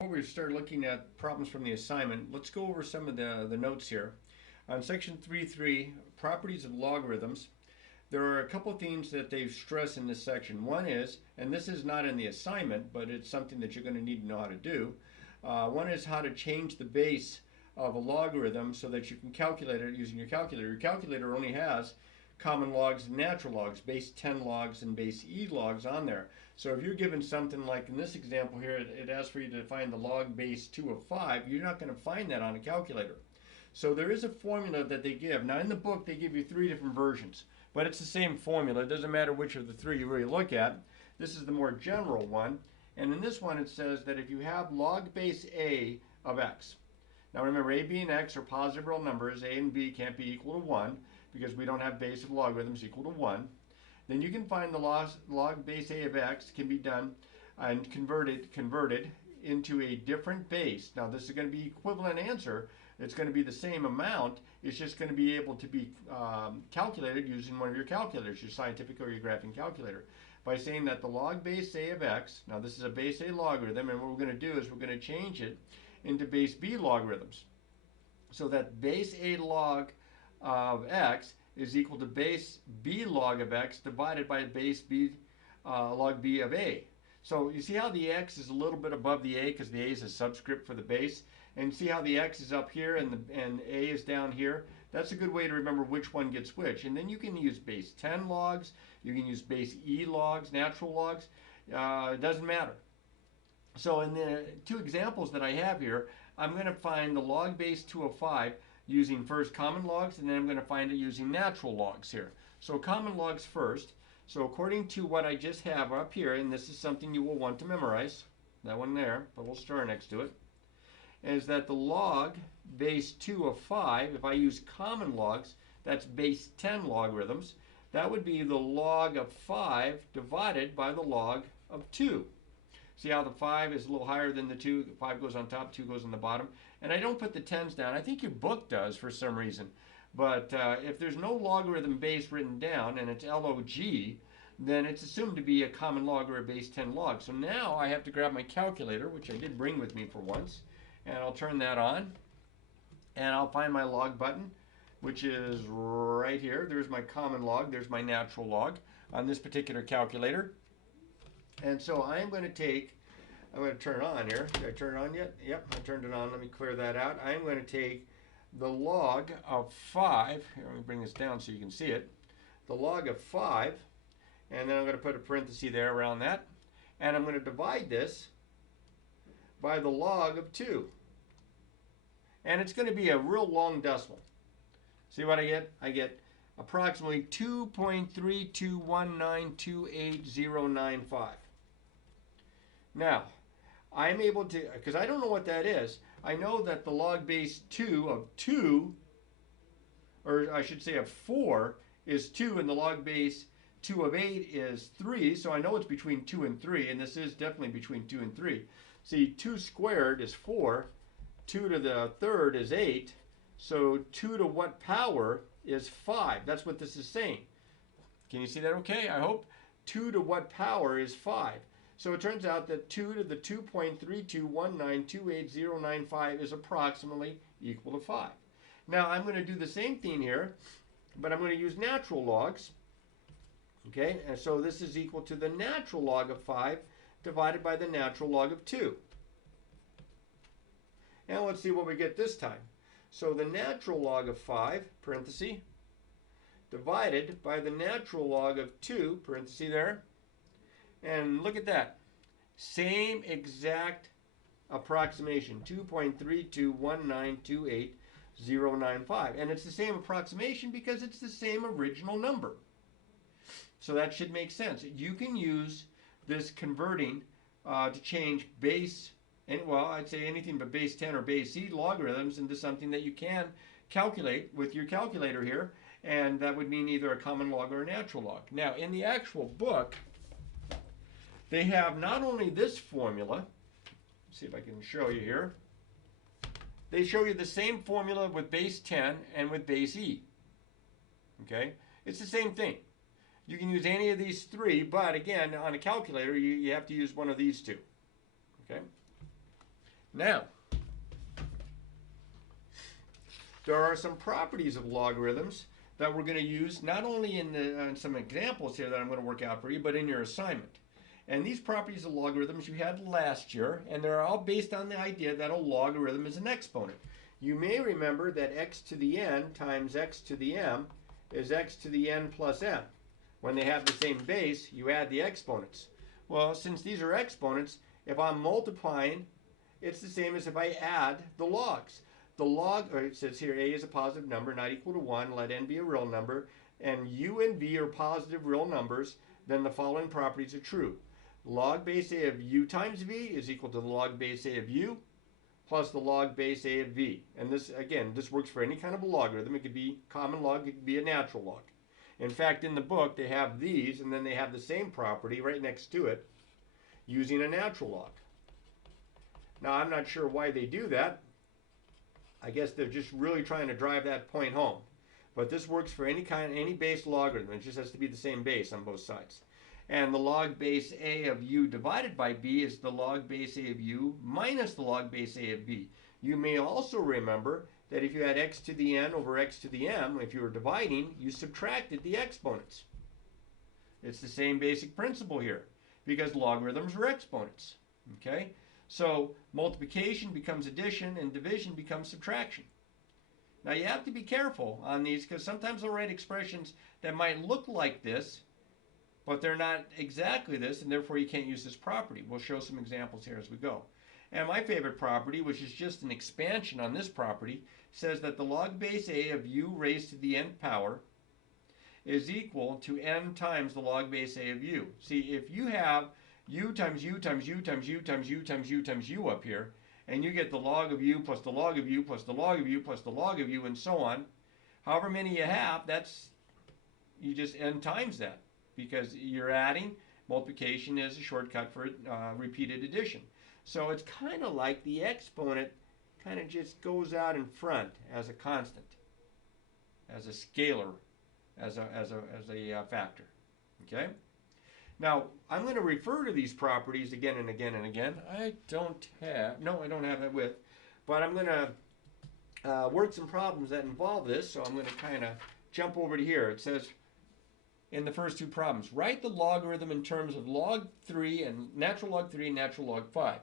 Before we start looking at problems from the assignment, let's go over some of the notes here. On section 3.3, properties of logarithms, there are a couple of things that they stress in this section. One is, and this is not in the assignment, but it's something that you're going to need to know how to do. One is how to change the base of a logarithm so that you can calculate it using your calculator. Your calculator only has common logs and natural logs, base 10 logs and base e logs on there. So if you're given something like in this example here, it asks for you to find the log base 2 of 5, you're not going to find that on a calculator. So there is a formula that they give. Now in the book they give you 3 different versions, but it's the same formula. It doesn't matter which of the 3 you really look at. This is the more general one, and in this one it says that if you have log base a of x. Now remember, a, b, and x are positive real numbers. A and b can't be equal to 1 because we don't have base of logarithms equal to 1. Then you can find the log base a of x can be done and converted into a different base. Now this is going to be equivalent answer. It's going to be the same amount. It's just going to be able to be calculated using one of your calculators, your scientific or your graphing calculator, by saying that the log base a of x, now this is a base a logarithm, and what we're going to do is we're going to change it into base b logarithms. So that base a log of x is equal to base b log of x divided by base b log b of a. So you see how the x is a little bit above the a because the a is a subscript for the base, and see how the x is up here and a is down here. That's a good way to remember which one gets which. And then you can use base 10 logs, you can use base e logs, natural logs. It doesn't matter. So in the 2 examples that I have here, I'm going to find the log base 2 of 5 using first common logs, and then I'm going to find it using natural logs here. So common logs first. So according to what I just have up here, and this is something you will want to memorize, that one there, but we'll star next to it, is that the log base 2 of 5, if I use common logs, that's base 10 logarithms, that would be the log of 5 divided by the log of 2. See how the 5 is a little higher than the 2? The 5 goes on top, 2 goes on the bottom. And I don't put the 10s down. I think your book does for some reason. But if there's no logarithm base written down and it's log, then it's assumed to be a common log or a base 10 log. So now I have to grab my calculator, which I did bring with me for once, and I'll turn that on. And I'll find my log button, which is right here. There's my common log. There's my natural log on this particular calculator. And so I'm going to turn it on here. Did I turn it on yet? Yep, I turned it on. Let me clear that out. I'm going to take the log of 5. Here, let me bring this down so you can see it. The log of 5, and then I'm going to put a parenthesis there around that. And I'm going to divide this by the log of 2. And it's going to be a real long decimal. See what I get? I get approximately 2.321928095. Now, I'm able to, because I don't know what that is, I know that the log base 2 of 2, or I should say of 4, is 2, and the log base 2 of 8 is 3, so I know it's between 2 and 3, and this is definitely between 2 and 3. See, 2 squared is 4, 2 to the third is 8, so 2 to what power is 5? That's what this is saying. Can you see that okay? I hope. 2 to what power is 5? So it turns out that 2 to the 2.321928095 is approximately equal to 5. Now I'm going to do the same thing here, but I'm going to use natural logs. Okay, and so this is equal to the natural log of 5 divided by the natural log of 2. And let's see what we get this time. So the natural log of 5, parenthesis, divided by the natural log of 2, parenthesis there. And look at that. Same exact approximation, 2.321928095. And it's the same approximation because it's the same original number. So that should make sense. You can use this converting to change base, and well, I'd say anything but base 10 or base e logarithms into something that you can calculate with your calculator here. And that would mean either a common log or a natural log. Now, in the actual book, they have not only this formula, let's see if I can show you here. They show you the same formula with base 10 and with base e. Okay? It's the same thing. You can use any of these 3, but again, on a calculator, you have to use one of these 2. Okay? Now, there are some properties of logarithms that we're going to use not only in some examples here that I'm going to work out for you, but in your assignment. And these properties of logarithms you had last year, and they're all based on the idea that a logarithm is an exponent. You may remember that x to the n times x to the m is x to the n plus m. When they have the same base, you add the exponents. Well, since these are exponents, if I'm multiplying, it's the same as if I add the logs. The log, or it says here, a is a positive number, not equal to 1, let n be a real number, and u and v are positive real numbers, then the following properties are true. Log base a of u times v is equal to the log base a of u plus the log base a of v. And this, again, this works for any kind of a logarithm. It could be common log, it could be a natural log. In fact, in the book, they have these, and then they have the same property right next to it using a natural log. Now, I'm not sure why they do that. I guess they're just really trying to drive that point home. But this works for any base logarithm. It just has to be the same base on both sides. And the log base a of u divided by b is the log base a of u minus the log base a of b. You may also remember that if you had x to the n over x to the m, if you were dividing, you subtracted the exponents. It's the same basic principle here because logarithms are exponents. Okay? So multiplication becomes addition and division becomes subtraction. Now you have to be careful on these because sometimes they'll write expressions that might look like this, but they're not exactly this, and therefore you can't use this property. We'll show some examples here as we go. And my favorite property, which is just an expansion on this property, says that the log base a of u raised to the nth power is equal to n times the log base a of u. See, if you have u times u times u times u times u times u times u up here, and you get the log of u plus the log of u plus the log of u plus the log of u and so on, however many you have, you just n times that because you're adding. Multiplication is a shortcut for repeated addition. So it's kind of like the exponent kind of just goes out in front as a constant, as a scalar, as a factor. Okay? Now, I'm going to refer to these properties again and again and again. I don't have that with, but I'm going to work some problems that involve this, so I'm going to kind of jump over to here. It says, in the first two problems, write the logarithm in terms of log 3 and natural log 3 and natural log 5.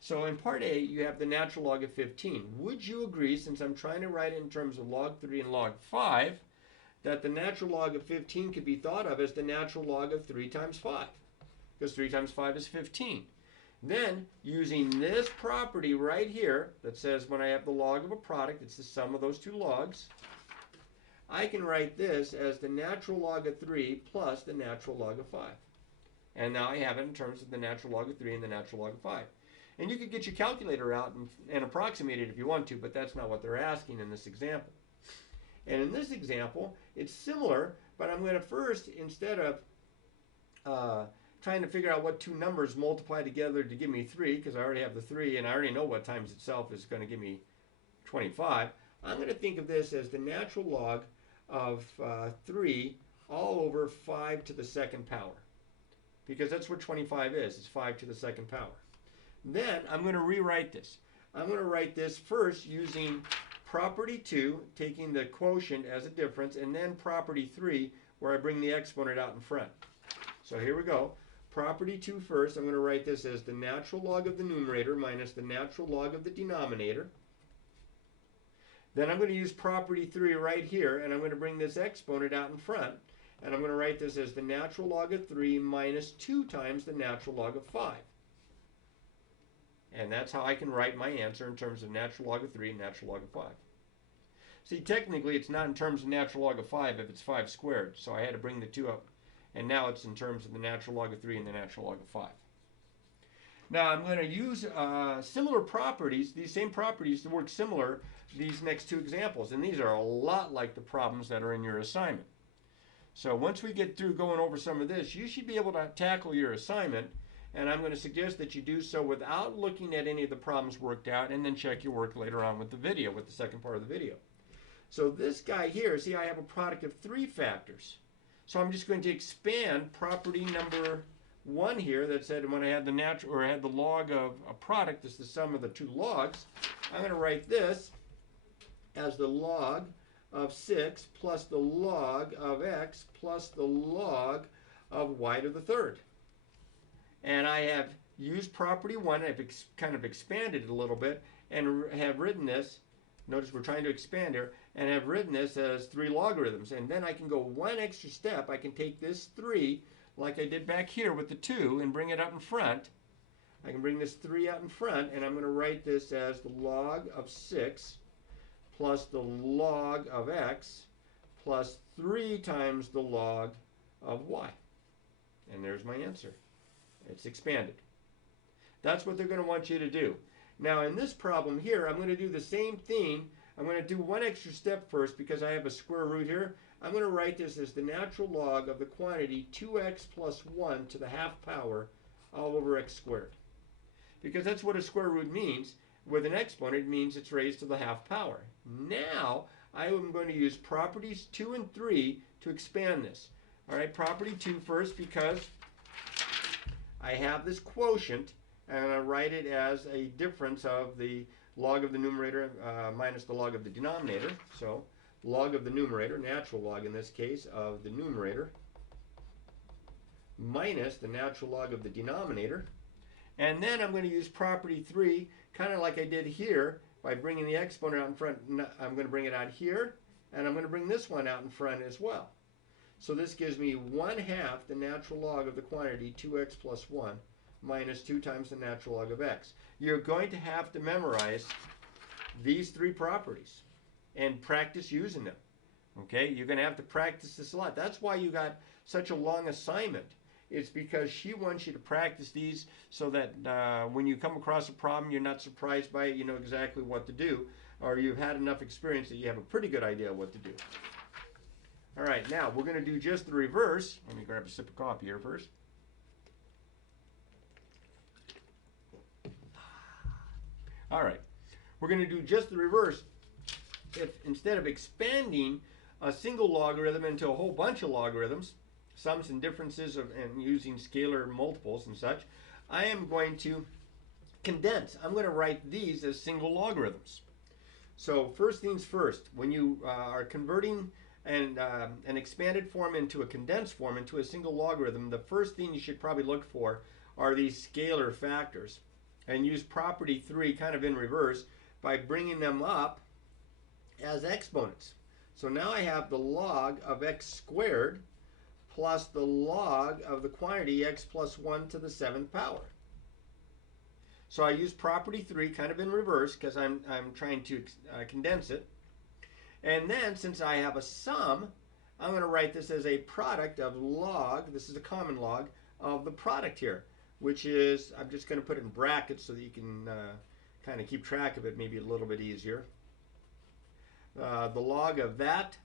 So in part A, you have the natural log of 15. Would you agree, since I'm trying to write it in terms of log 3 and log 5, that the natural log of 15 could be thought of as the natural log of 3 times 5? Because 3 times 5 is 15. Then, using this property right here that says when I have the log of a product, it's the sum of those two logs, I can write this as the natural log of 3 plus the natural log of 5. And now I have it in terms of the natural log of 3 and the natural log of 5. And you could get your calculator out and approximate it if you want to, but that's not what they're asking in this example. And in this example, it's similar, but I'm going to first, instead of trying to figure out what two numbers multiply together to give me 3, because I already have the 3 and I already know what times itself is going to give me 25, I'm going to think of this as the natural log of 3 all over 5 to the second power. Because that's what 25 is. It's 5 to the second power. Then I'm going to rewrite this. I'm going to write this first using property 2, taking the quotient as a difference, and then property 3, where I bring the exponent out in front. So here we go. Property 2 first. I'm going to write this as the natural log of the numerator minus the natural log of the denominator. Then I'm going to use property 3 right here, and I'm going to bring this exponent out in front. And I'm going to write this as the natural log of 3 minus 2 times the natural log of 5. And that's how I can write my answer in terms of natural log of 3 and natural log of 5. See, technically it's not in terms of natural log of 5 if it's 5 squared. So I had to bring the 2 up. And now it's in terms of the natural log of 3 and the natural log of 5. Now I'm going to use similar properties, these same properties to work similar, these next two examples. And these are a lot like the problems that are in your assignment. So once we get through going over some of this, you should be able to tackle your assignment. And I'm going to suggest that you do so without looking at any of the problems worked out, and then check your work later on with the video, with the second part of the video. So this guy here, see, I have a product of 3 factors. So I'm just going to expand property number one here that said when I had the natural, or I had the log of a product, this is the sum of the two logs, I'm going to write this as the log of 6 plus the log of x plus the log of y to the third. And I have used property 1, I've kind of expanded it a little bit, and have written this, notice we're trying to expand here, and have written this as 3 logarithms. And then I can go one extra step. I can take this 3, like I did back here with the 2, and bring it up in front. I can bring this 3 out in front, and I'm going to write this as the log of 6 plus the log of x plus 3 times the log of y. And there's my answer. It's expanded. That's what they're going to want you to do. Now in this problem here, I'm going to do the same thing. I'm going to do one extra step first because I have a square root here. I'm going to write this as the natural log of the quantity 2x plus 1 to the half power all over x squared. Because that's what a square root means. With an exponent, it means it's raised to the half power. Now, I am going to use properties 2 and 3 to expand this. All right, property 2 first because I have this quotient, and I write it as a difference of the log of the numerator minus the log of the denominator. So, log of the numerator, natural log in this case, of the numerator minus the natural log of the denominator. And then I'm going to use property 3, kind of like I did here, by bringing the exponent out in front. I'm going to bring it out here, and I'm going to bring this one out in front as well. So this gives me 1/2 the natural log of the quantity 2x plus 1 minus 2 times the natural log of x. You're going to have to memorize these 3 properties and practice using them. Okay, you're going to have to practice this a lot. That's why you got such a long assignment. It's because she wants you to practice these so that when you come across a problem, you're not surprised by it, you know exactly what to do, or you've had enough experience that you have a pretty good idea what to do. All right, now we're going to do just the reverse. Let me grab a sip of coffee here first. All right, we're going to do just the reverse. If instead of expanding a single logarithm into a whole bunch of logarithms, sums and differences and using scalar multiples and such, I am going to condense. I'm going to write these as single logarithms. So first things first, when you are converting an expanded form into a condensed form, into a single logarithm, the first thing you should probably look for are these scalar factors. And use property 3 kind of in reverse by bringing them up as exponents. So now I have the log of x squared plus the log of the quantity x plus 1 to the 7th power. So I use property 3 kind of in reverse because I'm trying to condense it. And then since I have a sum, I'm going to write this as a product of log, this is a common log, of the product here, which is, I'm just going to put it in brackets so that you can kind of keep track of it maybe a little bit easier. The log of that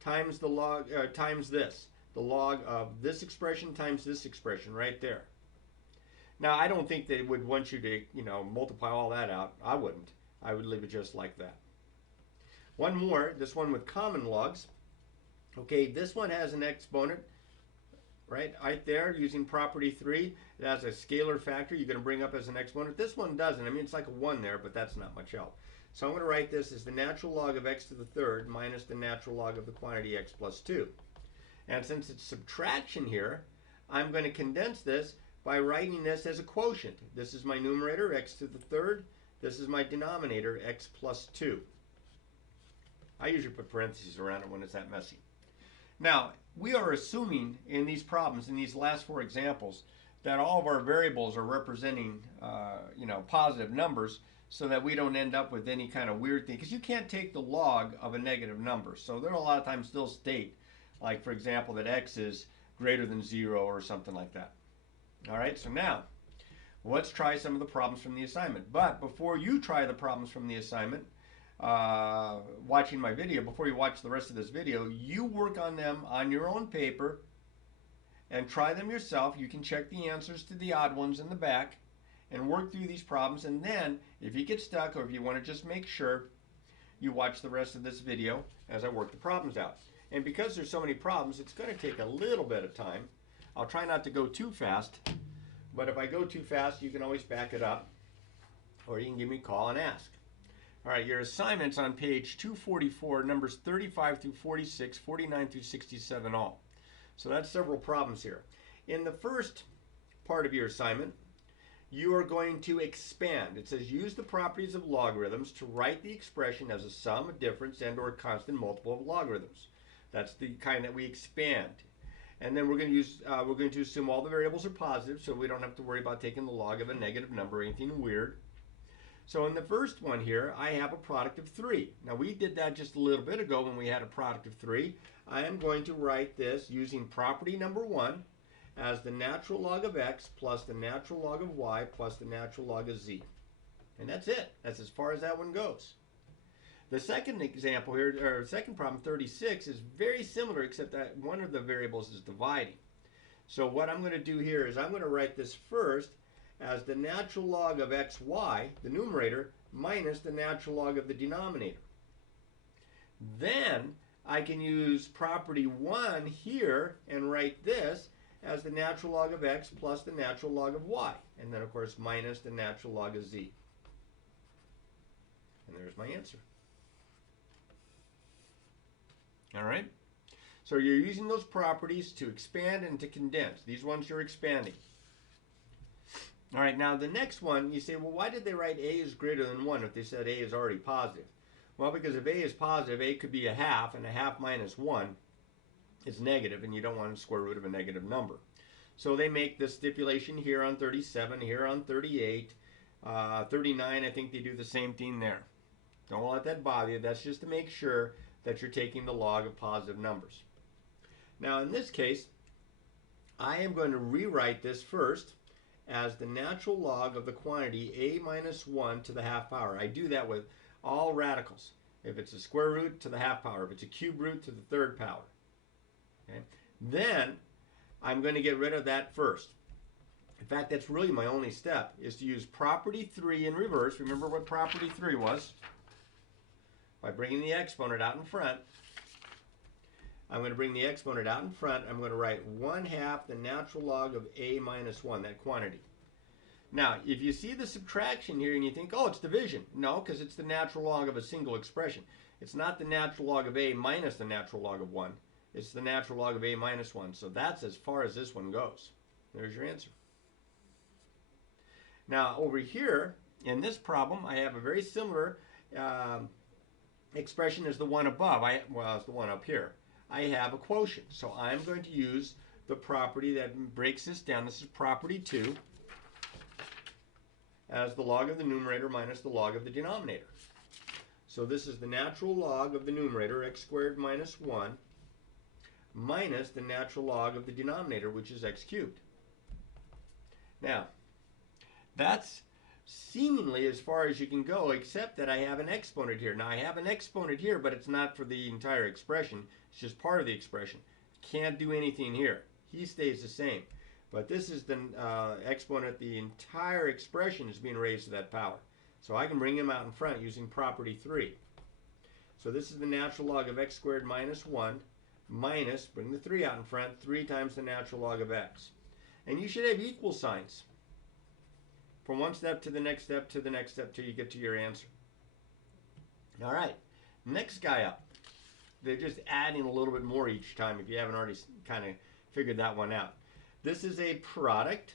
times the log, times this. The log of this expression times this expression right there. Now, I don't think they would want you to, multiply all that out. I wouldn't. I would leave it just like that. One more, this one with common logs. Okay, this one has an exponent, right there, using property 3. It has a scalar factor you're going to bring up as an exponent. This one doesn't. I mean, it's like a 1 there, but that's not much help. So I'm going to write this as the natural log of x to the 3rd minus the natural log of the quantity x plus 2. And since it's subtraction here, I'm going to condense this by writing this as a quotient. This is my numerator, x to the 3rd. This is my denominator, x plus 2. I usually put parentheses around it when it's that messy. Now, we are assuming in these problems, in these last 4 examples, that all of our variables are representing, positive numbers so that we don't end up with any kind of weird thing. Because you can't take the log of a negative number. So there are a lot of times still state, like, for example, that x is greater than 0 or something like that. All right, so now, let's try some of the problems from the assignment. But before you try the problems from the assignment, watching my video, before you watch the rest of this video, you work on them on your own paper and try them yourself. You can check the answers to the odd ones in the back and work through these problems. And then, if you get stuck or if you want to just make sure, you watch the rest of this video as I work the problems out. And because there's so many problems, it's going to take a little bit of time. I'll try not to go too fast, but if I go too fast, you can always back it up, or you can give me a call and ask. All right, your assignment's on page 244, numbers 35 through 46, 49 through 67 all. So that's several problems here. In the first part of your assignment, you are going to expand. It says use the properties of logarithms to write the expression as a sum, a difference, and or constant multiple of logarithms. That's the kind that we expand. And then we're going to assume all the variables are positive, so we don't have to worry about taking the log of a negative number or anything weird. So in the first one here, I have a product of 3. Now we did that just a little bit ago when we had a product of 3. I am going to write this using property number 1 as the natural log of x plus the natural log of y plus the natural log of z. And that's it. That's as far as that one goes. The second example here, or second problem, 36, is very similar except that one of the variables is dividing. So what I'm going to do here is I'm going to write this first as the natural log of xy, the numerator, minus the natural log of the denominator. Then I can use property 1 here and write this as the natural log of x plus the natural log of y. And then, of course, minus the natural log of z. And there's my answer. All right? So you're using those properties to expand and to condense. These ones you're expanding. All right, now the next one, you say, well, why did they write a is greater than 1 if they said a is already positive? Well, because if a is positive, a could be a half, and a half minus 1 is negative, and you don't want a square root of a negative number. So they make this stipulation here on 37, here on 38, 39, I think they do the same thing there. Don't let that bother you. That's just to make sure that you're taking the log of positive numbers. Now in this case, I am going to rewrite this first as the natural log of the quantity a minus 1 to the half power. I do that with all radicals. If it's a square root, to the half power. If it's a cube root, to the third power. Okay? Then I'm going to get rid of that first. In fact, that's really my only step, is to use property 3 in reverse. Remember what property 3 was? By bringing the exponent out in front, I'm going to bring the exponent out in front. I'm going to write 1/2 the natural log of a minus 1, that quantity. Now, if you see the subtraction here and you think, oh, it's division. No, because it's the natural log of a single expression. It's not the natural log of a minus the natural log of 1. It's the natural log of a minus 1. So that's as far as this one goes. There's your answer. Now, over here, in this problem, I have a very similar expression as the one above. Well, it's the one up here. I have a quotient. So I'm going to use the property that breaks this down. This is property 2 as the log of the numerator minus the log of the denominator. So this is the natural log of the numerator, x squared minus 1, minus the natural log of the denominator, which is x cubed. Now, that's seemingly as far as you can go, except that I have an exponent here. Now, I have an exponent here, but it's not for the entire expression. It's just part of the expression. Can't do anything here. He stays the same. But this is the exponent. The entire expression is being raised to that power. So I can bring him out in front using property 3. So this is the natural log of x squared minus 1 minus, bring the 3 out in front, 3 times the natural log of x. And you should have equal signs from one step to the next step to the next step till you get to your answer. All right, next guy up. They're just adding a little bit more each time if you haven't already kind of figured that one out. This is a product.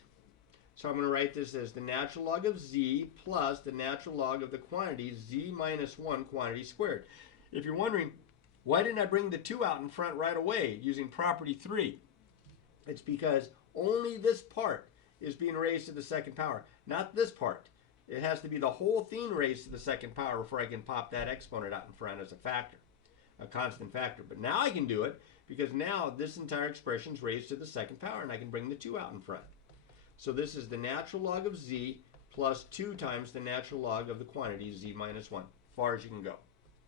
So I'm going to write this as the natural log of z plus the natural log of the quantity z minus 1 quantity squared. If you're wondering, why didn't I bring the 2 out in front right away using property 3? It's because only this part is being raised to the second power, not this part. It has to be the whole thing raised to the second power before I can pop that exponent out in front as a factor, a constant factor. But now I can do it because now this entire expression is raised to the second power and I can bring the 2 out in front. So this is the natural log of z plus 2 times the natural log of the quantity z minus 1. As far as you can go.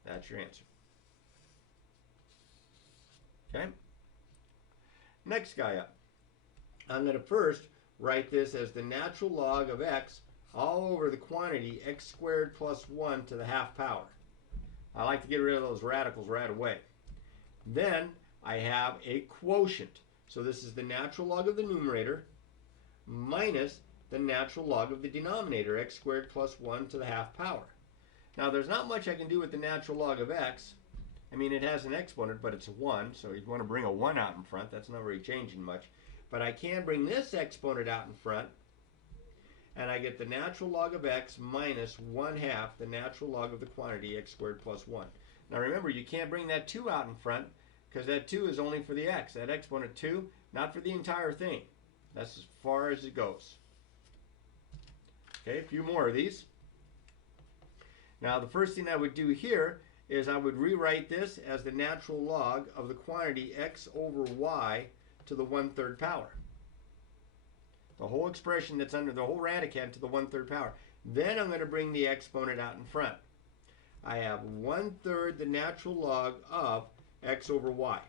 That's your answer. Okay? Next guy up. I'm going to first write this as the natural log of x all over the quantity x squared plus 1 to the half power. I like to get rid of those radicals right away. Then I have a quotient. So this is the natural log of the numerator minus the natural log of the denominator, x squared plus 1 to the half power. Now there's not much I can do with the natural log of x. I mean, it has an exponent, but it's a 1, so you want to bring a 1 out in front. That's not really changing much. But I can bring this exponent out in front, and I get the natural log of x minus 1/2 the natural log of the quantity x squared plus 1. Now remember, you can't bring that 2 out in front, because that 2 is only for the x. That exponent 2, not for the entire thing. That's as far as it goes. Okay, a few more of these. Now the first thing I would do here is I would rewrite this as the natural log of the quantity x over y to the 1/3 power. The whole expression that's under the whole radicand to the 1/3 power. Then I'm going to bring the exponent out in front. I have 1/3 the natural log of x over y.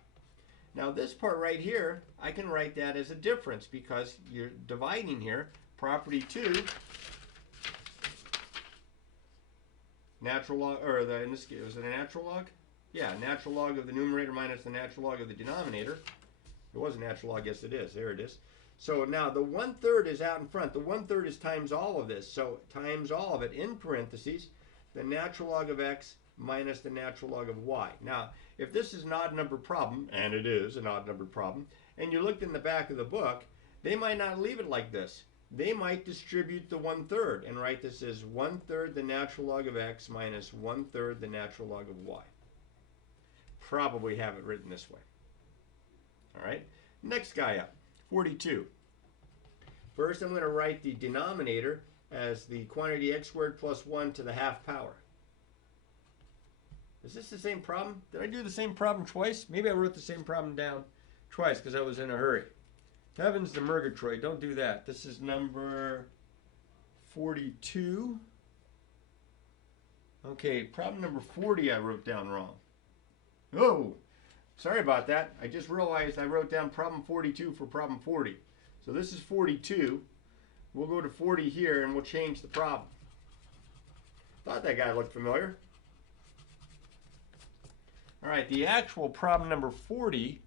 Now this part right here, I can write that as a difference because you're dividing here. Property 2, natural log, or in this case, was it a natural log? Yeah, natural log of the numerator minus the natural log of the denominator. It was a natural log, yes it is. There it is. So now the 1/3 is out in front. The 1/3 is times all of this. So times all of it in parentheses, the natural log of x minus the natural log of y. Now, if this is an odd number problem, and it is an odd number problem, and you looked in the back of the book, they might not leave it like this. They might distribute the 1/3 and write this as 1/3 the natural log of x minus 1/3 the natural log of y. Probably have it written this way. All right, next guy up, 42. First, I'm going to write the denominator as the quantity x squared plus 1 to the half power. Is this the same problem? Did I do the same problem twice? Maybe I wrote the same problem down twice because I was in a hurry. Heavens to Murgatroyd, don't do that. This is number 42. Okay, problem number 40 I wrote down wrong. Oh, sorry about that. I just realized I wrote down problem 42 for problem 40. So this is 42. We'll go to 40 here and we'll change the problem. Thought that guy looked familiar. All right, the actual problem number 40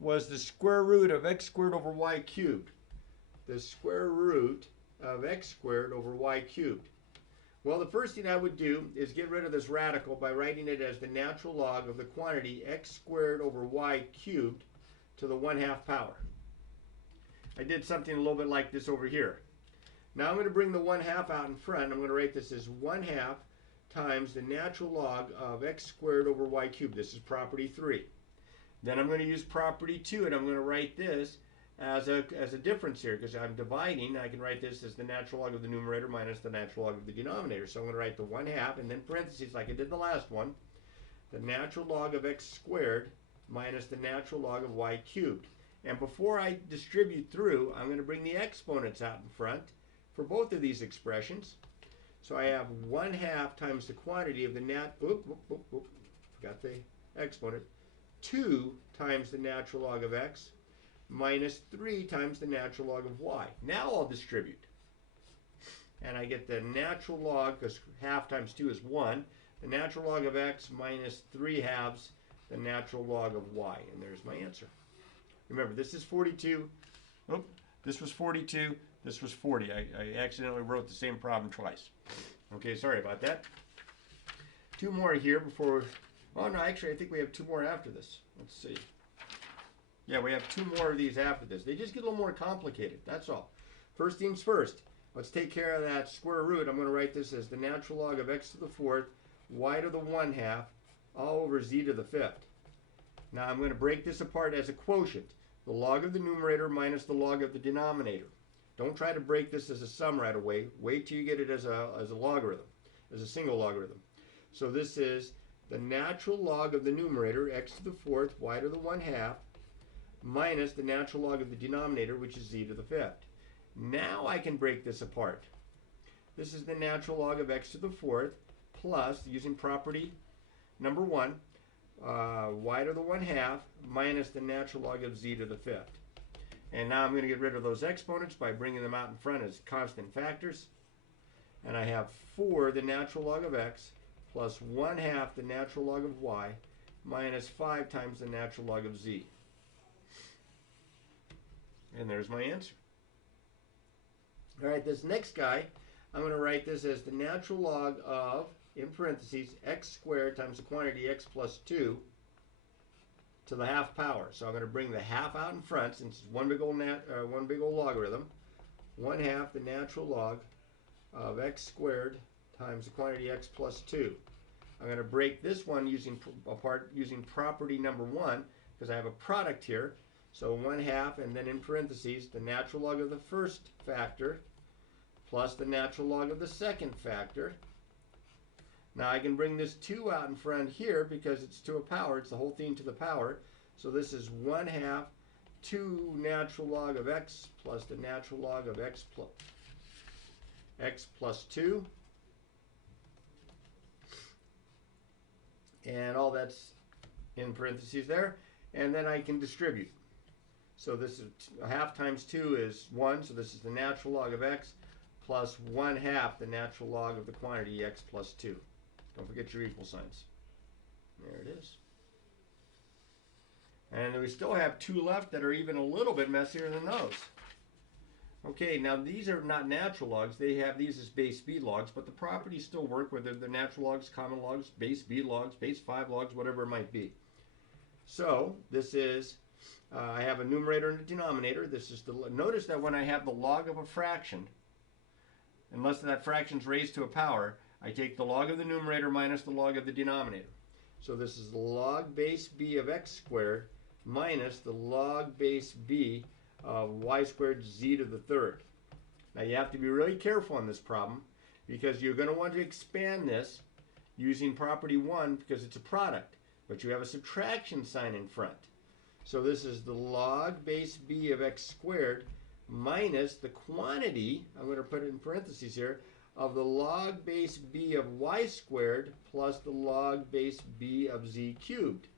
was the square root of x squared over y cubed. The square root of x squared over y cubed. Well, the first thing I would do is get rid of this radical by writing it as the natural log of the quantity x squared over y cubed to the 1/2 power. I did something a little bit like this over here. Now I'm going to bring the 1/2 out in front. I'm going to write this as 1/2 times the natural log of x squared over y cubed. This is property 3. Then I'm going to use property 2, and I'm going to write this as a difference here because I'm dividing. I can write this as the natural log of the numerator minus the natural log of the denominator. So I'm going to write the 1/2 and then parentheses like I did the last one. The natural log of x squared minus the natural log of y cubed. And before I distribute through, I'm going to bring the exponents out in front for both of these expressions. So I have 1/2 times the quantity of the forgot the exponent, 2 times the natural log of x minus 3 times the natural log of y. Now I'll distribute. And I get the natural log, because 1/2 times 2 is 1, the natural log of x minus 3/2 the natural log of y. And there's my answer. Remember, this is 42. Oh, this was 42. This was 40. I accidentally wrote the same problem twice. Okay, sorry about that. Two more here before... Oh, no, actually, I think we have 2 more after this. Let's see. Yeah, we have 2 more of these after this. They just get a little more complicated. That's all. First things first. Let's take care of that square root. I'm going to write this as the natural log of x to the 4th, y to the 1/2, all over z to the 5th. Now I'm going to break this apart as a quotient. The log of the numerator minus the log of the denominator. Don't try to break this as a sum right away. Wait till you get it as a logarithm, as a single logarithm. So this is the natural log of the numerator, x to the 4th, y to the 1/2, minus the natural log of the denominator, which is z to the 5th. Now I can break this apart. This is the natural log of x to the 4th, plus, using property number 1, y to the 1/2, minus the natural log of z to the 5th. And now I'm going to get rid of those exponents by bringing them out in front as constant factors. And I have 4 the natural log of x plus 1/2 the natural log of y minus 5 times the natural log of z. And there's my answer. All right, this next guy, I'm going to write this as the natural log of, in parentheses, x squared times the quantity x plus 2 to the half power. So I'm going to bring the half out in front since it's one big old logarithm. 1/2 the natural log of x squared times the quantity x plus 2. I'm going to break this one apart using property number 1 because I have a product here. So 1/2 and then in parentheses the natural log of the first factor plus the natural log of the second factor. Now I can bring this 2 out in front here because it's to a power. It's the whole thing to the power. So this is 1/2 2 natural log of x plus the natural log of x plus 2. And all that's in parentheses there. And then I can distribute. So this is 1/2 times 2 is 1. So this is the natural log of x plus 1/2 the natural log of the quantity x plus 2. Don't forget your equal signs. There it is. And we still have 2 left that are even a little bit messier than those. Okay, now these are not natural logs. They have these as base b logs, but the properties still work whether they're natural logs, common logs, base b logs, base 5 logs, whatever it might be. So this is, I have a numerator and a denominator. This is notice that when I have the log of a fraction, unless that fraction is raised to a power, I take the log of the numerator minus the log of the denominator. So this is the log base b of x squared minus the log base b of y squared z to the third. Now you have to be really careful on this problem because you're going to want to expand this using property 1 because it's a product, but you have a subtraction sign in front. So this is the log base b of x squared minus the quantity, I'm going to put it in parentheses here, of the log base b of y squared plus the log base b of z cubed.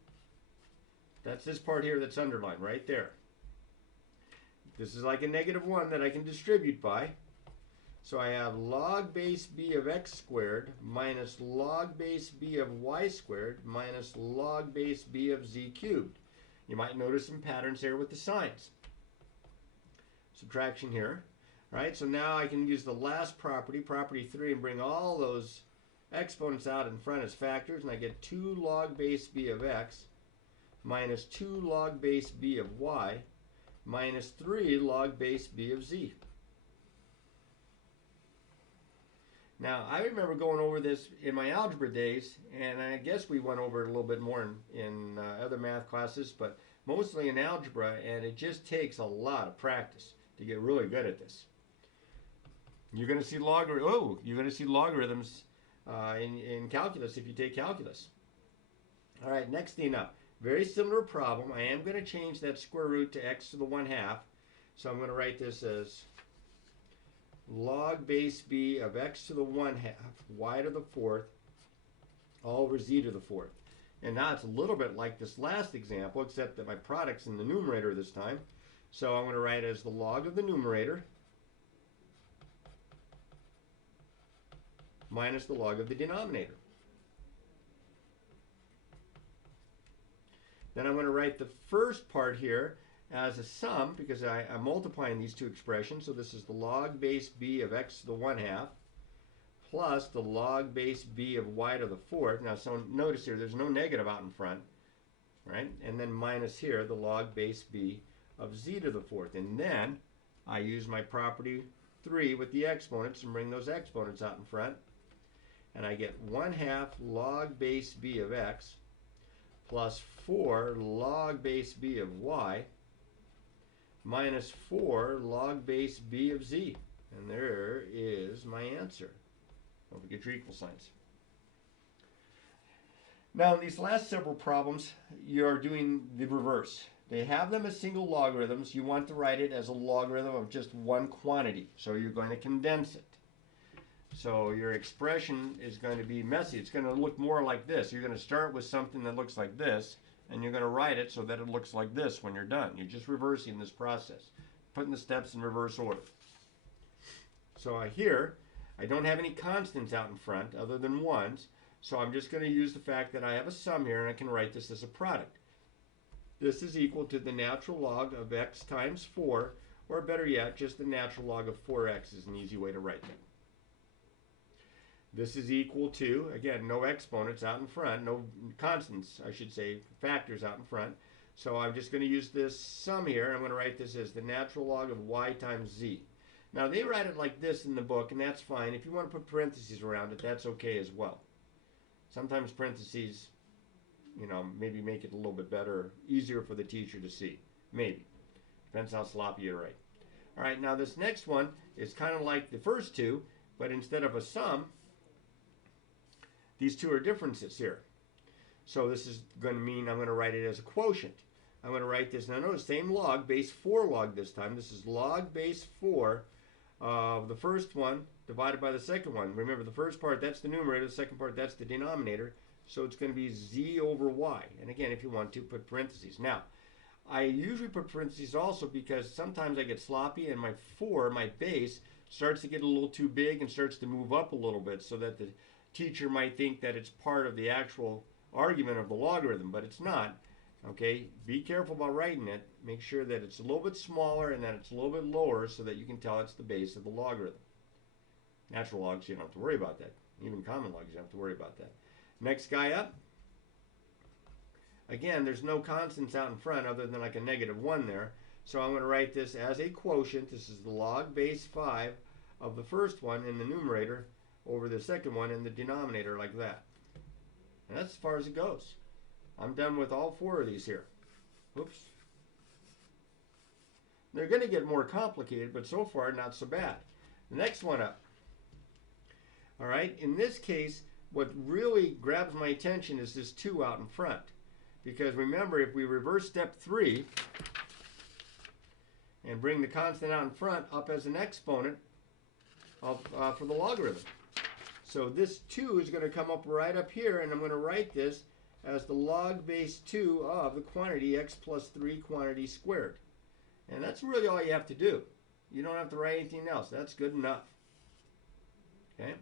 That's this part here that's underlined right there. This is like a -1 that I can distribute by. So I have log base b of x squared minus log base b of y squared minus log base b of z cubed. You might notice some patterns here with the signs. Subtraction here. Right, so now I can use the last property, property 3, and bring all those exponents out in front as factors, and I get 2 log base b of x minus 2 log base b of y minus 3 log base b of z. Now, I remember going over this in my algebra days, and I guess we went over it a little bit more in other math classes, but mostly in algebra, and it just takes a lot of practice to get really good at this. You're going to see logarithms in calculus if you take calculus. All right, next thing up. Very similar problem. I am going to change that square root to x to the 1/2. So I'm going to write this as log base b of x to the 1/2, y to the 4th, all over z to the 4th. And now it's a little bit like this last example, except that my product's in the numerator this time. So I'm going to write it as the log of the numerator minus the log of the denominator. Then I'm going to write the first part here as a sum because I'm multiplying these two expressions. So this is the log base b of x to the 1/2 plus the log base b of y to the 4th. Now, so notice here there's no negative out in front, right? And then minus here the log base b of z to the 4th. And then I use my property 3 with the exponents and bring those exponents out in front. And I get 1/2 log base b of x plus 4 log base b of y minus 4 log base b of z. And there is my answer. Don't forget your equal signs. Now, in these last several problems, you're doing the reverse. They have them as single logarithms. You want to write it as a logarithm of just one quantity. So you're going to condense it. So your expression is going to be messy. It's going to look more like this. You're going to start with something that looks like this, and you're going to write it so that it looks like this when you're done. You're just reversing this process, putting the steps in reverse order. So here, I don't have any constants out in front other than 1s, so I'm just going to use the fact that I have a sum here, and I can write this as a product. This is equal to the natural log of x times 4 or better yet, just the natural log of 4x is an easy way to write that. This is equal to, again, no exponents out in front, no constants, I should say, factors out in front. So I'm just going to use this sum here. I'm going to write this as the natural log of y times z. Now they write it like this in the book, and that's fine. If you want to put parentheses around it, that's okay as well. Sometimes parentheses, maybe make it a little bit better, easier for the teacher to see. Maybe. Depends how sloppy you write. All right, now this next one is kind of like the first two, but instead of a sum, these two are differences here. So this is going to mean I'm going to write it as a quotient. I'm going to write this, now notice, same log, base 4 log this time. This is log base 4 of the first one divided by the second one. Remember, the first part, that's the numerator. The second part, that's the denominator. So it's going to be z over y. And again, if you want to, put parentheses. Now, I usually put parentheses also because sometimes I get sloppy and my 4, my base, starts to get a little too big and starts to move up a little bit so that the teacher might think that it's part of the actual argument of the logarithm, but it's not. Okay, be careful about writing it. Make sure that it's a little bit smaller and that it's a little bit lower so that you can tell it's the base of the logarithm. Natural logs, you don't have to worry about that. Even common logs, you don't have to worry about that. Next guy up. Again, there's no constants out in front other than like a -1 there. So I'm going to write this as a quotient. This is the log base 5 of the first one in the numerator over the second one in the denominator, like that. And that's as far as it goes. I'm done with all 4 of these here. Oops. They're going to get more complicated, but so far not so bad. The next one up. All right, in this case, what really grabs my attention is this 2 out in front. Because remember, if we reverse step 3 and bring the constant out in front up as an exponent for the logarithm. So this 2 is going to come up right up here, and I'm going to write this as the log base 2 of the quantity x plus 3 quantity squared. And that's really all you have to do. You don't have to write anything else. That's good enough. Okay.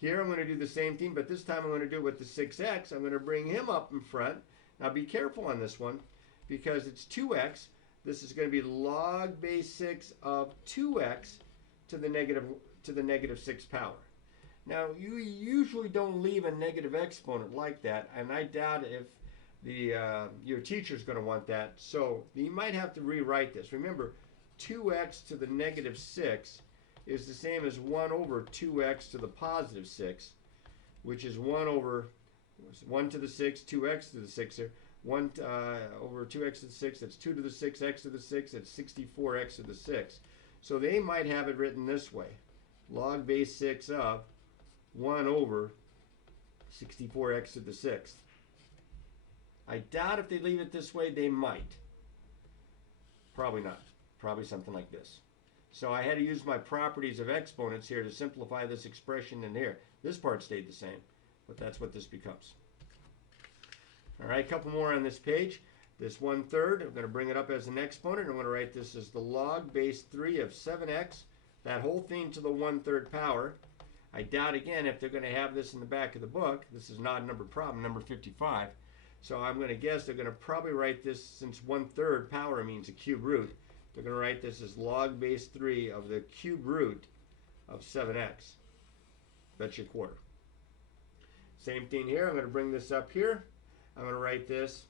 Here I'm going to do the same thing, but this time I'm going to do it with the 6x. I'm going to bring him up in front. Now be careful on this one because it's 2x. This is going to be log base 6 of 2x to the negative 6 power. Now, you usually don't leave a negative exponent like that, and I doubt if your teacher's going to want that. So you might have to rewrite this. Remember, 2x to the negative 6 is the same as 1 over 2x to the positive 6, which is 1 over 1 to the 6, 2x to the 6 here. 1 over 2x to the 6, that's 2 to the 6, x to the 6, that's 64x to the 6. So they might have it written this way. Log base 6 of 1 over 64x to the 6th. I doubt if they leave it this way, they might. Probably not. Probably something like this. So I had to use my properties of exponents here to simplify this expression in here. This part stayed the same, but that's what this becomes. All right, a couple more on this page. This 1/3, I'm going to bring it up as an exponent. I'm going to write this as the log base 3 of 7x. That whole thing to the 1/3 power. I doubt, again, if they're going to have this in the back of the book. This is not a number problem, number 55. So I'm going to guess they're going to probably write this, since 1/3 power means a cube root, they're going to write this as log base 3 of the cube root of 7x. That's your quarter. Same thing here. I'm going to bring this up here. I'm going to write this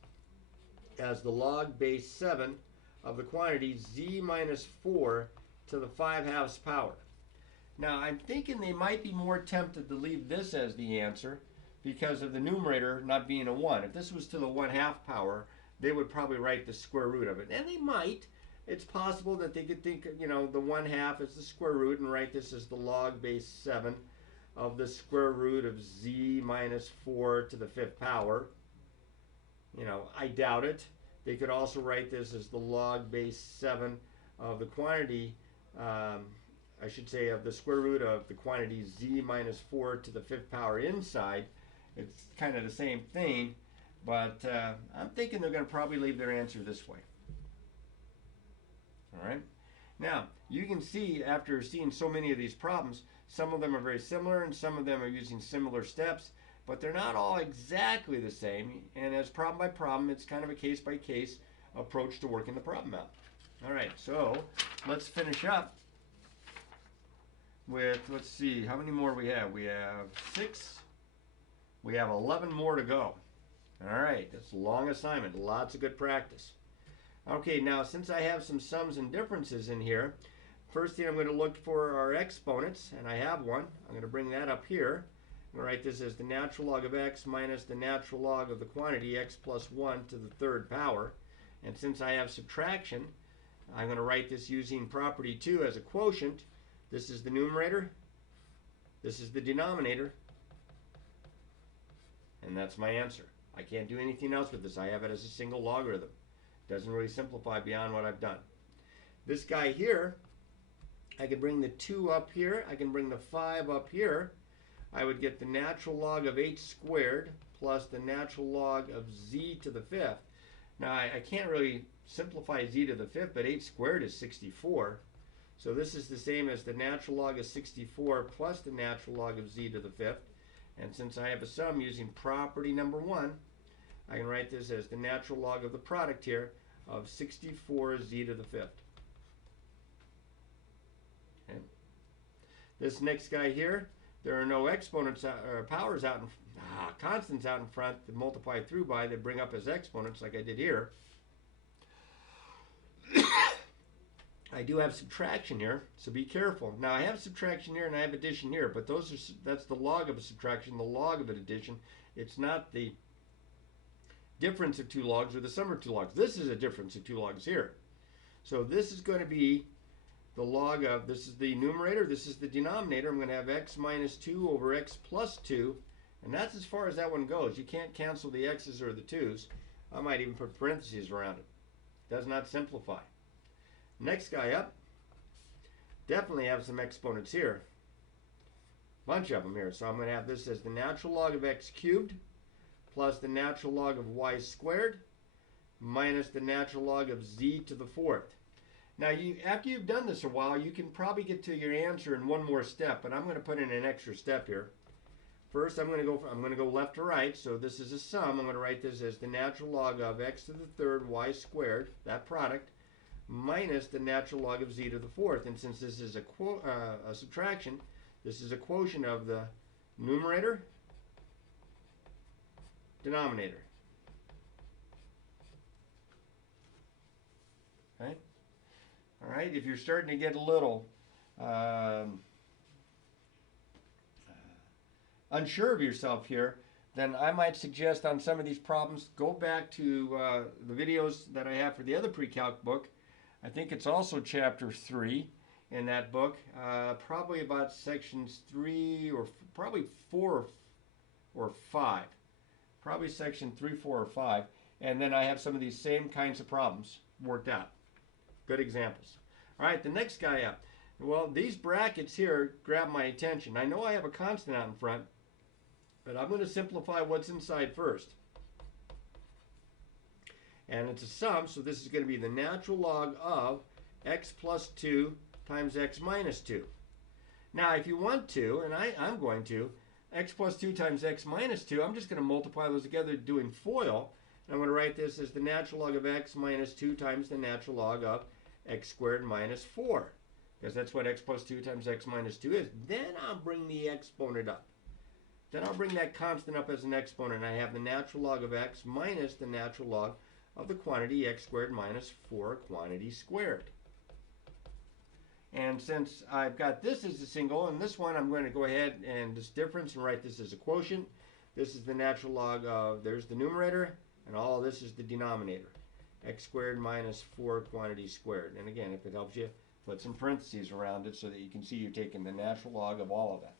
as the log base 7 of the quantity z minus 4 to the 5/2 power. Now, I'm thinking they might be more tempted to leave this as the answer because of the numerator not being a 1. If this was to the 1/2 power, they would probably write the square root of it. And they might. It's possible that they could think, the 1/2 is the square root and write this as the log base 7 of the square root of z minus 4 to the 5th power. I doubt it. They could also write this as the log base 7 of the quantity, I should say, of the square root of the quantity z minus 4 to the 5th power inside. It's kind of the same thing, but I'm thinking they're going to probably leave their answer this way. All right. Now, you can see after seeing so many of these problems, some of them are very similar and some of them are using similar steps, but they're not all exactly the same. And as problem by problem, it's kind of a case-by-case approach to working the problem out. All right, so let's finish up with, let's see, how many more we have? We have 6. We have 11 more to go. All right, that's a long assignment, lots of good practice. Okay, now since I have some sums and differences in here, first thing I'm going to look for are exponents, and I have one. I'm going to bring that up here. I'm going to write this as the natural log of x minus the natural log of the quantity x plus 1 to the third power. And since I have subtraction, I'm going to write this using property 2 as a quotient. This is the numerator, this is the denominator, and that's my answer. I can't do anything else with this. I have it as a single logarithm. Doesn't really simplify beyond what I've done. This guy here, I could bring the 2 up here, I can bring the 5 up here. I would get the natural log of h squared plus the natural log of z to the 5th. Now I can't really simplify z to the 5th, but h squared is 64. So this is the same as the natural log of 64 plus the natural log of z to the 5th. And since I have a sum using property number 1, I can write this as the natural log of the product here of 64 z to the 5th. Okay. This next guy here, there are no exponents or powers out in constants out in front that multiply through by that bring up as exponents like I did here. I do have subtraction here, so be careful. Now I have subtraction here and I have addition here, but that's the log of a subtraction, the log of an addition. It's not the difference of two logs or the sum of two logs. This is a difference of two logs here. So this is going to be the log of, this is the numerator, this is the denominator. I'm going to have x minus 2 over x plus 2, and that's as far as that one goes. You can't cancel the x's or the 2's. I might even put parentheses around it. Does not simplify. Next guy up, definitely have some exponents here. Bunch of them here. So I'm going to have this as the natural log of x cubed plus the natural log of y squared minus the natural log of z to the 4th. Now, after you've done this a while, you can probably get to your answer in one more step, but I'm going to put in an extra step here. First, I'm going to go left to right. So this is a sum. I'm going to write this as the natural log of x to the 3rd y squared, that product, minus the natural log of z to the 4th. And since this is a subtraction, this is a quotient of the numerator, denominator. Okay? All right, if you're starting to get a little unsure of yourself here, then I might suggest on some of these problems, go back to the videos that I have for the other Precalc book. I think it's also chapter 3 in that book, probably about sections 3 or probably 4 or 5. Probably section 3, 4, or 5. And then I have some of these same kinds of problems worked out. Good examples. All right, the next guy up. Well, these brackets here grab my attention. I know I have a constant out in front, but I'm going to simplify what's inside first. And it's a sum, so this is going to be the natural log of x plus 2 times x minus 2. Now, if you want to, and I'm going to, x plus 2 times x minus 2, I'm just going to multiply those together doing FOIL. And I'm going to write this as the natural log of x minus 2 times the natural log of x squared minus 4. Because that's what x plus 2 times x minus 2 is. Then I'll bring the exponent up. Then I'll bring that constant up as an exponent. I have the natural log of x minus the natural log of the quantity x squared minus 4 quantity squared. And since I've got this as a single, and this one I'm going to go ahead and this difference and write this as a quotient. This is the natural log of, there's the numerator, and all of this is the denominator. X squared minus 4 quantity squared. And again, if it helps you, put some parentheses around it so that you can see you're taking the natural log of all of that.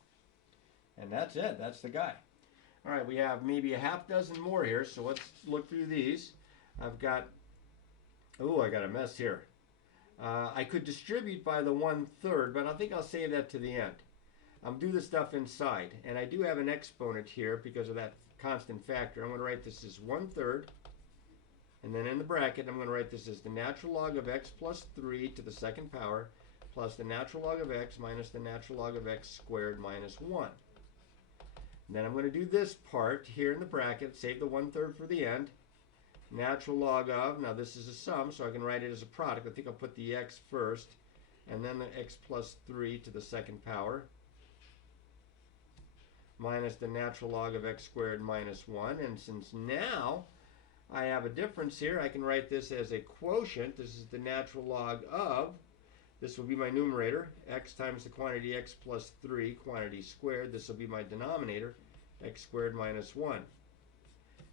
And that's it. That's the guy. All right, we have maybe a half dozen more here, so let's look through these. I've got, oh, I got a mess here. I could distribute by the 1/3, but I think I'll save that to the end. I'm do the stuff inside, and I do have an exponent here because of that constant factor. I'm going to write this as 1/3, and then in the bracket, I'm going to write this as the natural log of x plus 3 to the 2nd power plus the natural log of x minus the natural log of x squared minus 1. And then I'm going to do this part here in the bracket, save the 1/3 for the end, natural log of, now this is a sum, so I can write it as a product. I think I'll put the x first, and then the x plus 3 to the second power, minus the natural log of x squared minus 1. And since now I have a difference here, I can write this as a quotient. This is the natural log of, this will be my numerator, x times the quantity x plus 3, quantity squared. This will be my denominator, x squared minus 1.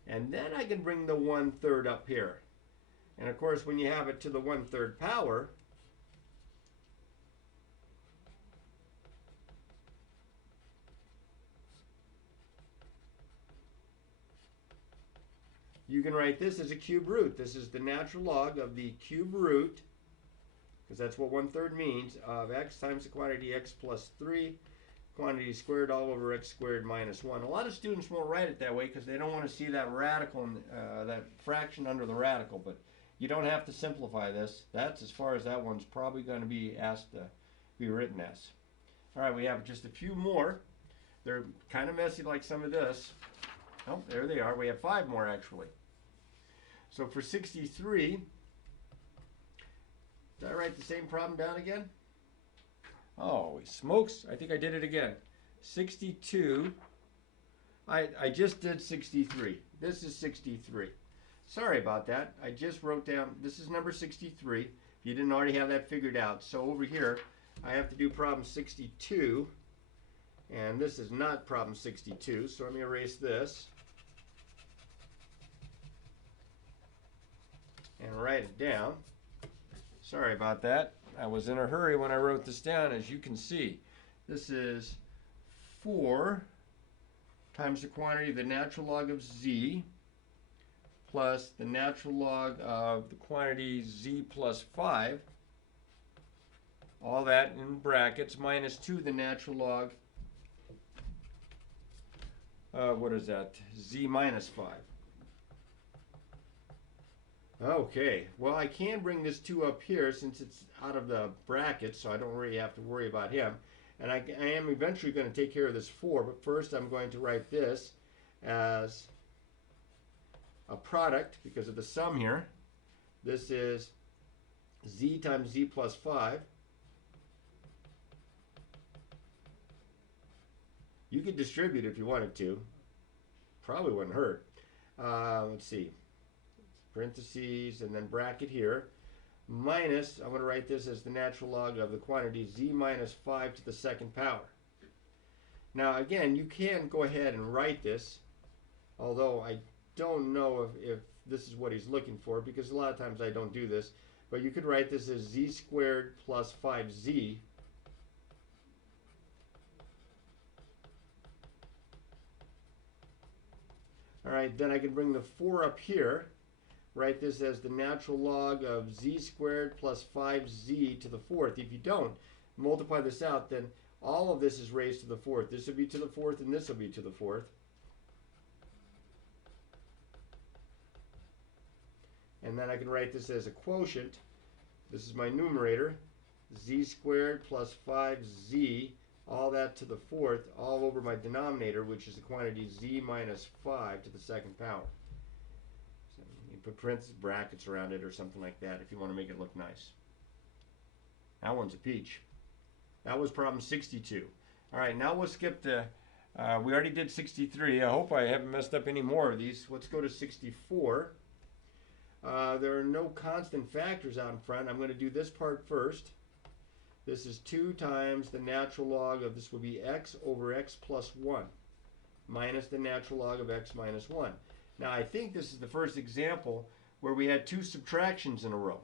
And then I can bring the 1/3 up here. And of course, when you have it to the 1/3 power, you can write this as a cube root. This is the natural log of the cube root, because that's what 1/3 means, of x times the quantity x plus 3, quantity squared all over x squared minus 1. A lot of students won't write it that way because they don't want to see that radical, that fraction under the radical, but you don't have to simplify this. That's as far as that one's probably going to be asked to be written as. All right, we have just a few more. They're kind of messy like some of this. Oh, there they are. We have 5 more actually. So for 63, did I write the same problem down again? Oh, smokes. I think I did it again. 62. I just did 63. This is 63. Sorry about that. I just wrote down, this is number 63. If you didn't already have that figured out. So over here, I have to do problem 62. And this is not problem 62. So let me erase this. And write it down. Sorry about that. I was in a hurry when I wrote this down, as you can see. This is 4 times the quantity of the natural log of z plus the natural log of the quantity z plus 5. All that in brackets, minus 2 the natural log, what is that, z minus 5. Okay, well I can bring this 2 up here since it's out of the bracket, so I don't really have to worry about him. And I am eventually going to take care of this 4, but first I'm going to write this as a product because of the sum here. This is z times z plus 5. You could distribute if you wanted to. Probably wouldn't hurt. Let's see. Parentheses and then bracket here. Minus, I'm going to write this as the natural log of the quantity z minus 5 to the second power. Now again, you can go ahead and write this, although I don't know if this is what he's looking for, because a lot of times I don't do this, but you could write this as z squared plus 5z Alright, then I can bring the 4 up here, write this as the natural log of z squared plus 5z to the 4th. If you don't multiply this out, then all of this is raised to the 4th. This will be to the 4th and this will be to the 4th. And then I can write this as a quotient. This is my numerator, z squared plus 5z, all that to the 4th, all over my denominator, which is the quantity z minus 5 to the second power. So you put parentheses, brackets around it or something like that if you want to make it look nice. That one's a peach. That was problem 62. All right, now we'll skip the, we already did 63. I hope I haven't messed up any more of these. Let's go to 64. There are no constant factors out in front. I'm going to do this part first. This is 2 times the natural log of, this will be x over x plus 1, minus the natural log of x minus 1. Now I think this is the first example where we had 2 subtractions in a row.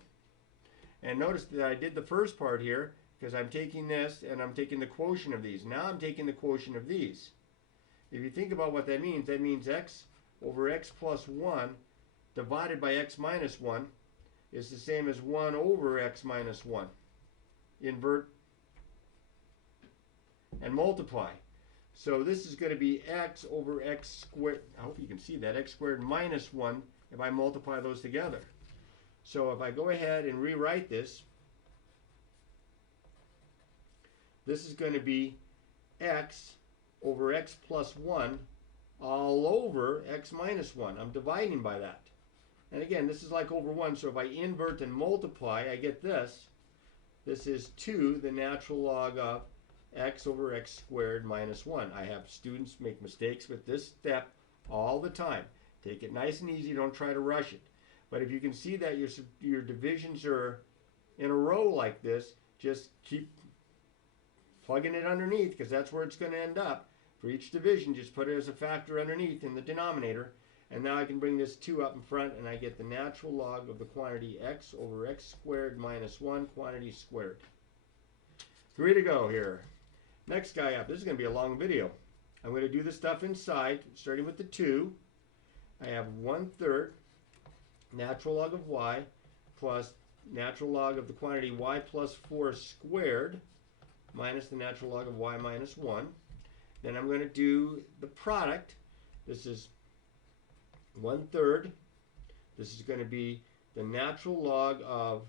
And notice that I did the first part here because I'm taking this and I'm taking the quotient of these. Now I'm taking the quotient of these. If you think about what that means x over x plus 1 divided by x minus 1 is the same as 1 over x minus 1. Invert and multiply. So this is going to be x over x squared. I hope you can see that. X squared minus 1 if I multiply those together. So if I go ahead and rewrite this, this is going to be x over x plus 1 all over x minus 1. I'm dividing by that. And again, this is like over 1, so if I invert and multiply, I get this. This is 2, the natural log of x over x squared minus 1. I have students make mistakes with this step all the time. Take it nice and easy, don't try to rush it. But if you can see that your divisions are in a row like this, just keep plugging it underneath, because that's where it's going to end up. For each division, just put it as a factor underneath in the denominator. And now I can bring this 2 up in front, and I get the natural log of the quantity x over x squared minus 1 quantity squared. 3 to go here. Next guy up. This is going to be a long video. I'm going to do the stuff inside, starting with the 2. I have 1/3 natural log of y plus natural log of the quantity y plus 4 squared minus the natural log of y minus 1. Then I'm going to do the product. This is 1/3. This is going to be the natural log of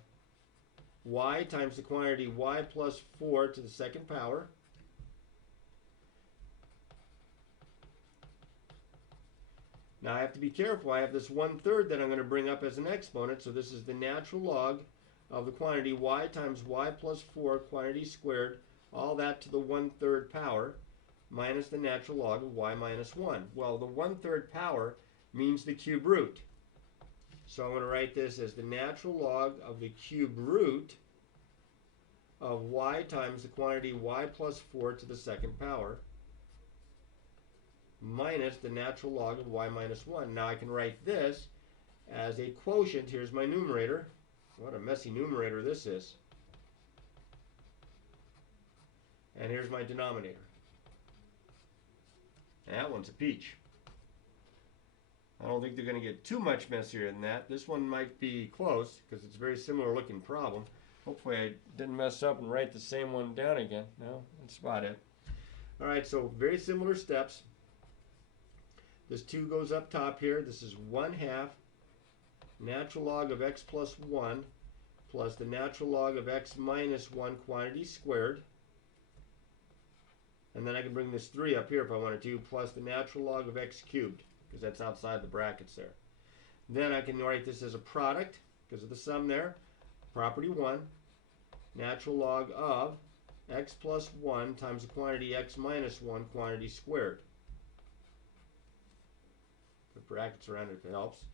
y times the quantity y plus 4 to the second power. Now I have to be careful. I have this 1/3 that I'm going to bring up as an exponent. So this is the natural log of the quantity y times y plus 4 quantity squared, all that to the 1/3 power, minus the natural log of y minus 1. Well, the 1/3 power means the cube root. So I'm going to write this as the natural log of the cube root of y times the quantity y plus 4 to the second power minus the natural log of y minus 1. Now I can write this as a quotient. Here's my numerator. What a messy numerator this is. And here's my denominator. And that one's a peach. I don't think they're going to get too much messier than that. This one might be close because it's a very similar looking problem. Hopefully I didn't mess up and write the same one down again. No, that's about it. All right, so very similar steps. This 2 goes up top here. This is 1/2 natural log of x plus 1 plus the natural log of x minus 1 quantity squared. And then I can bring this 3 up here if I wanted to, plus the natural log of x cubed, because that's outside the brackets there. Then I can write this as a product, because of the sum there. Property 1, natural log of x plus 1 times the quantity x minus 1 quantity squared. Put brackets around it if it helps.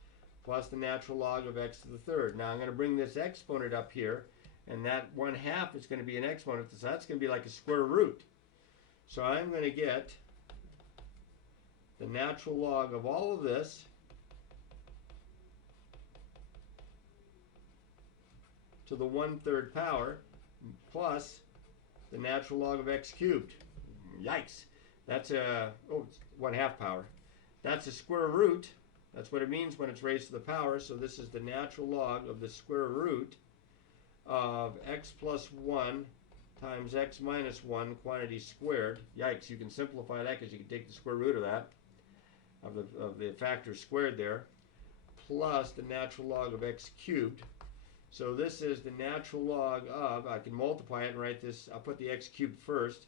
Plus the natural log of x to the third. Now I'm going to bring this exponent up here, and that 1/2 is going to be an exponent, so that's going to be like a square root. So I'm going to get the natural log of all of this to the 1/3 power plus the natural log of x cubed. Yikes. That's a, it's 1/2 power. That's a square root. That's what it means when it's raised to the power. So this is the natural log of the square root of x plus 1 times x minus 1 quantity squared. Yikes, you can simplify that because you can take the square root of that, of the factor squared there, plus the natural log of x cubed. So this is the natural log of, I can multiply it and write this, I'll put the x cubed first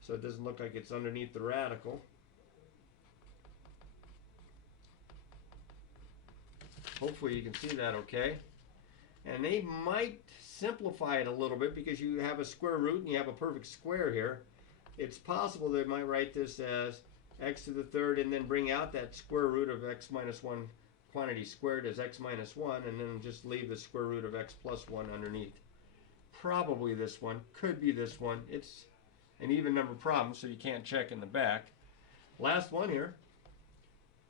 so it doesn't look like it's underneath the radical. Hopefully you can see that okay. And they might simplify it a little bit because you have a square root and you have a perfect square here. It's possible they might write this as x to the third and then bring out that square root of x minus 1 quantity squared as x minus 1 and then just leave the square root of x plus 1 underneath. Probably this one. Could be this one. It's an even number problem, so you can't check in the back. Last one here.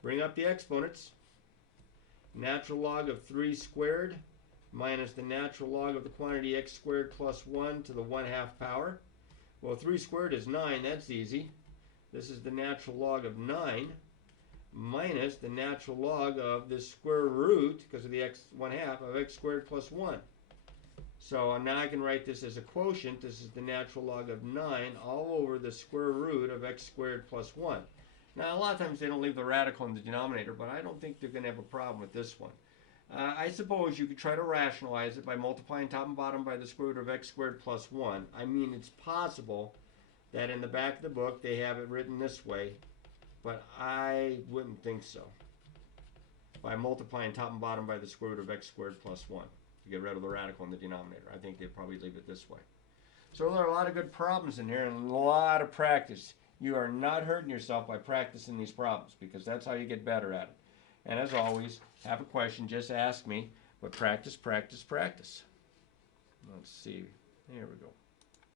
Bring up the exponents. Natural log of 3 squared minus the natural log of the quantity x squared plus 1 to the 1/2 power. Well, 3 squared is 9. That's easy. This is the natural log of 9 minus the natural log of the square root, because of the x 1/2, of x squared plus 1. So now I can write this as a quotient. This is the natural log of 9 all over the square root of x squared plus 1. Now, a lot of times they don't leave the radical in the denominator, but I don't think they're going to have a problem with this one. I suppose you could try to rationalize it by multiplying top and bottom by the square root of x squared plus 1. I mean, it's possible that in the back of the book they have it written this way, but I wouldn't think so. by multiplying top and bottom by the square root of x squared plus 1 to get rid of the radical in the denominator. I think they'd probably leave it this way. So there are a lot of good problems in here and a lot of practice. You are not hurting yourself by practicing these problems because that's how you get better at it. And as always, have a question, just ask me, but practice, practice, practice. Let's see. Here we go.